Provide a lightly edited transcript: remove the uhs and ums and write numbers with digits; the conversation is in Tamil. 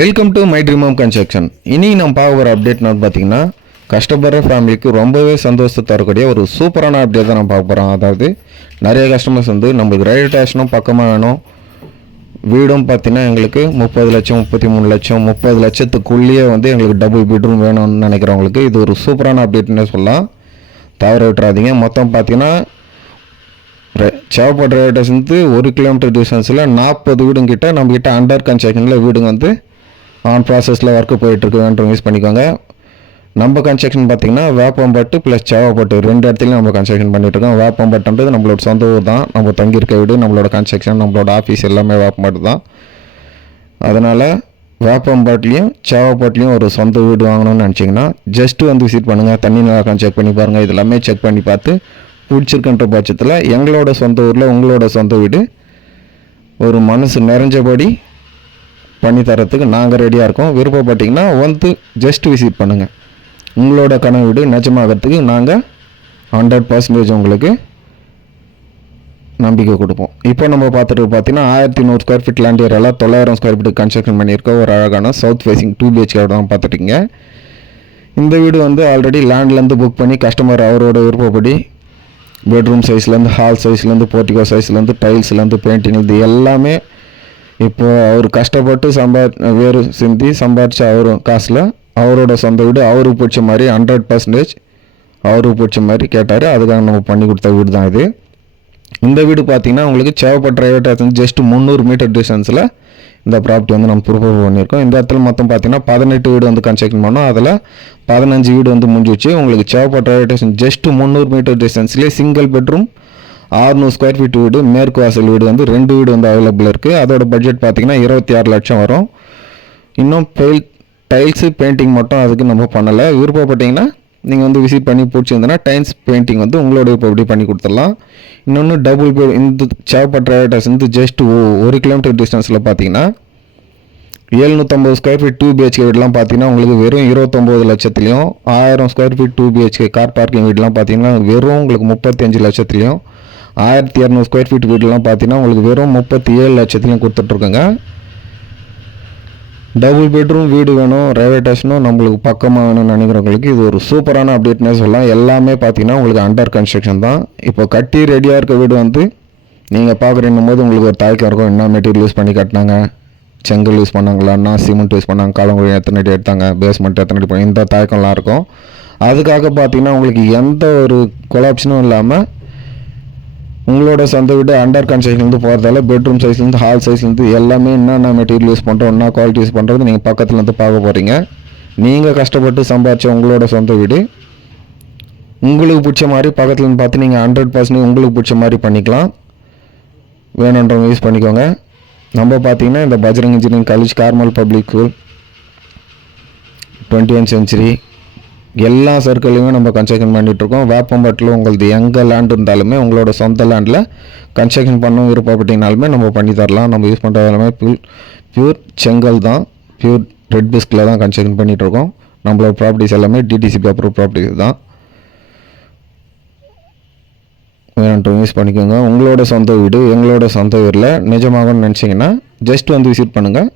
Welcome to my dream home construction. இனி நம்ம பார்க்க போகிற அப்டேட் நான் பார்த்தீங்கன்னா கஷ்டப்படுற ஃபேமிலிக்கு ரொம்பவே சந்தோஷத்தை தரக்கூடிய ஒரு சூப்பரான அப்டேட் தான் நம்ம பார்க்க போகிறோம். அதாவது நிறைய கஸ்டமர்ஸ் வந்து நம்மளுக்கு ரயில்வே ஸ்டேஷனும் பக்கமாக வேணும், வீடும் பார்த்தீங்கன்னா எங்களுக்கு 30 லட்சம் 33 லட்சம் 30 லட்சத்துக்குள்ளேயே வந்து எங்களுக்கு டபுள் பெட்ரூம் வேணும்னு நினைக்கிறவங்களுக்கு இது ஒரு சூப்பரான அப்டேட்னே சொல்லலாம். தவற விட்டுறாதீங்க. மொத்தம் பார்த்தீங்கன்னா சேவப்பட்ட ரயில்வே ஸ்டேஷனுக்கு 1 கிலோமீட்டர் டிஸ்டன்ஸில் 40 வீடுங்கிட்ட நம்மக்கிட்ட அண்டர் கன்ஸ்ட்ரக்ஷனில் வீடுங்க வந்து ஆன் ப்ராசஸில் ஒர்க்கு போயிட்டுருக்கு. வேணும் யூஸ் பண்ணிக்கோங்க. நம்ம கன்ஸ்ட்ரக்ஷன் பார்த்திங்கன்னா வேப்பம்பட்டு ப்ளஸ் சேவப்பட்டு 2 இடத்துலையும் நம்ம கன்ஸ்ட்ரக்ஷன் பண்ணிகிட்ருக்கோம். வேப்பம்பட்டுன்றது நம்மளோட சொந்த ஊர் தான், நம்ம தங்கியிருக்க வீடு, நம்மளோட கன்ஸ்ட்ரக்ஷன், நம்மளோட ஆஃபீஸ் எல்லாமே வேப்பம்பட்டு தான். அதனால் வேப்பம்பட்டுலேயும் சேவப்பட்டுலேயும் ஒரு சொந்த வீடு வாங்கணும்னு நினச்சிங்கன்னா ஜஸ்ட்டு வந்து விசிட் பண்ணுங்கள். தண்ணி நல்லா செக் பண்ணி பாருங்கள். இது எல்லாமே செக் பண்ணி பார்த்து பிடிச்சிருக்குன்ற பட்சத்தில் எங்களோட சொந்த ஊரில் உங்களோட சொந்த வீடு ஒரு மனசு நிறைஞ்சபடி பண்ணி தரத்துக்கு நாங்கள் ரெடியாக இருக்கோம். விருப்பப்பட்டிங்கன்னா வந்து ஜஸ்ட் விசிட் பண்ணுங்கள். உங்களோட கனவு வீடு நிஜமாகிறதுக்கு நாங்கள் 100% உங்களுக்கு நம்பிக்கை கொடுப்போம். இப்போ நம்ம பார்த்துட்டு பார்த்தீங்கன்னா 1100 ஸ்கொயர் ஃபீட் லேண்ட் ஏரியாவில் 900 ஸ்கொயர் ஃபீட் கன்ஸ்ட்ரக்ஷன் பண்ணியிருக்க ஒரு அழகான சவுத் ஃபேஸிங் 2 BHK தான் பார்த்துட்டிங்க. இந்த வீடு வந்து ஆல்ரெடி லேண்ட்லேருந்து புக் பண்ணி கஸ்டமர் அவரோட விருப்பப்படி பெட்ரூம் சைஸ்லேருந்து ஹால் சைஸ்லேருந்து போர்ட்டிகோ சைஸ்லேருந்து டைல்ஸ்லேருந்து பெயிண்டிங்லேருந்து எல்லாமே இப்போ அவர் கஷ்டப்பட்டு வேறு சிந்தி சம்பாரித்த அவரும் காசில் அவரோட சொந்த வீடு அவருக்கு பிடிச்ச மாதிரி 100% அவருக்கு பிடிச்ச மாதிரி கேட்டார். அதுக்காக நம்ம பண்ணி கொடுத்த வீடு தான் இது. இந்த வீடு பார்த்திங்கன்னா உங்களுக்கு சேவப்பட்ட ரயில்வே ஸ்டேஷன் ஜஸ்ட் 300 மீட்டர் டிஸ்டன்ஸில் இந்த ப்ராப்பர்ட்டி வந்து நம்ம ப்ரிப்பேர் பண்ணியிருக்கோம். இந்த இடத்துல மொத்தம் பார்த்தீங்கன்னா 18 வீடு வந்து கன்ஸ்ட்ரக்ஷன் பண்ணோம். அதில் 15 வீடு வந்து முடிஞ்சிச்சு. உங்களுக்கு சேவப்பட்ட ரயில்வே ஸ்டேஷன் ஜஸ்ட் 300 மீட்டர் டிஸ்டன்ஸ்லேயே சிங்கிள் பெட்ரூம் 600 ஸ்கொயர் ஃபீட் வீடு, மேற்கு வாசல் வீடு வந்து 2 வீடு வந்து அவைலபிள் இருக்குது. அதோட பட்ஜெட் பார்த்திங்கன்னா 26 லட்சம் வரும். இன்னும் டைல்ஸு பெயிண்டிங் மட்டும் அதுக்கு நம்ம பண்ணலை. விருப்பப்பட்டிங்கன்னா நீங்கள் வந்து விசிட் பண்ணி பிடிச்சிருந்தனா டைல்ஸ் பெயிண்டிங் வந்து உங்களோட இப்போ எப்படி பண்ணி கொடுத்துடலாம். இன்னொன்று டபுள் பெட் இந்த சேவப்பட்ட ரயில்வே ஸ்டேஷன் வந்து ஜஸ்ட் 1 கிலோமீட்டர் டிஸ்டன்ஸில் பார்த்தீங்கன்னா 750 ஸ்கொயர் ஃபீட் 2 BHK வீடெலாம் பார்த்தீங்கன்னா உங்களுக்கு வெறும் 29 லட்சத்துலையும், 1000 square feet 2 BHK car parking வீடெலாம் பார்த்தீங்கன்னா வெறும் உங்களுக்கு 35 லட்சத்துலையும், 1200 ஸ்கொயர் ஃபீட் வீடெலாம் பார்த்தீங்கன்னா உங்களுக்கு வெறும் 37 லட்சத்துலையும் கொடுத்துட்ருக்குங்க. டபுள் பெட்ரூம் வீடு வேணும், ரயில்வே ஸ்டேஷனும் நம்மளுக்கு பக்கமாக வேணும்னு நினைக்கிறவங்களுக்கு இது ஒரு சூப்பரான அப்டேட்னே சொல்லலாம். எல்லாமே பார்த்தீங்கன்னா உங்களுக்கு அண்டர் கன்ஸ்ட்ரக்ஷன் தான். இப்போ கட்டி ரெடியாக இருக்க வீடு வந்து நீங்கள் பார்க்குறீங்கும் போது உங்களுக்கு ஒரு தாய்க்கம் இருக்கும். என்ன மெட்டீரியல் யூஸ் பண்ணி கட்டினாங்க, செங்கல் யூஸ் பண்ணாங்களான்னா, சிமெண்ட் யூஸ் பண்ணாங்க, காலங்குழி எத்தனை அடி எடுத்தாங்க, பேஸ்மெண்ட் எத்தனை அடி, இந்த தாய்க்கம்லாம் இருக்கும். அதுக்காக பார்த்தீங்கன்னா உங்களுக்கு எந்த ஒரு கொலாப்ஷனும் இல்லாமல் உங்களோட சொந்த வீடு அண்டர் கன்ஸ்ட்ரக்ஷன்லேருந்து போகிறதால பெட்ரூம் சைஸ்லேருந்து ஹால் சைஸ்லேருந்து எல்லாமே என்னென்ன மெட்டீரியல் யூஸ் பண்ணுறோம், என்ன குவாலிட்டி யூஸ் பண்ணுறது நீங்கள் பக்கத்துலேருந்து பார்க்க போகிறீங்க. நீங்கள் கஷ்டப்பட்டு சம்பாதிச்ச உங்களோட சொந்த வீடு உங்களுக்கு பிடிச்ச மாதிரி பக்கத்துலேருந்து பார்த்து நீங்கள் 100% உங்களுக்கு பிடிச்ச மாதிரி பண்ணிக்கலாம். வேணுன்றவங்க யூஸ் பண்ணிக்கோங்க. நம்ம பார்த்தீங்கன்னா இந்த Bajrang engineering college, Carmel public school, 21st century எல்லா சர்க்கிளையுமே நம்ம கன்ஸ்ட்ரக்ஷன் பண்ணிகிட்ருக்கோம். வேப்பம்பட்டில் உங்களுக்கு எங்கே லேண்ட் இருந்தாலுமே உங்களோட சொந்த லேண்டில் கன்ஸ்ட்ரக்ஷன் பண்ண விருப்பப்பட்டிங்கனாலுமே நம்ம பண்ணி தரலாம். நம்ம யூஸ் பண்ணுறது எல்லாமே பியூர் செங்கல் தான், பியூர் ரெட் பிஸ்கில் தான் கன்ஸ்ட்ரக்ஷன் பண்ணிகிட்ருக்கோம். நம்மளோட ப்ராப்பர்ட்டிஸ் எல்லாமே டிடிசிபி அப்ரூவ் ப்ராப்பர்ட்டிஸ் தான். வேணும் யூஸ் பண்ணிக்கோங்க. உங்களோட சொந்த வீடு எங்களோட சொந்த ஊரில் நிஜமாகணும்னு நினச்சிங்கன்னா ஜஸ்ட் வந்து விசிட் பண்ணுங்கள்.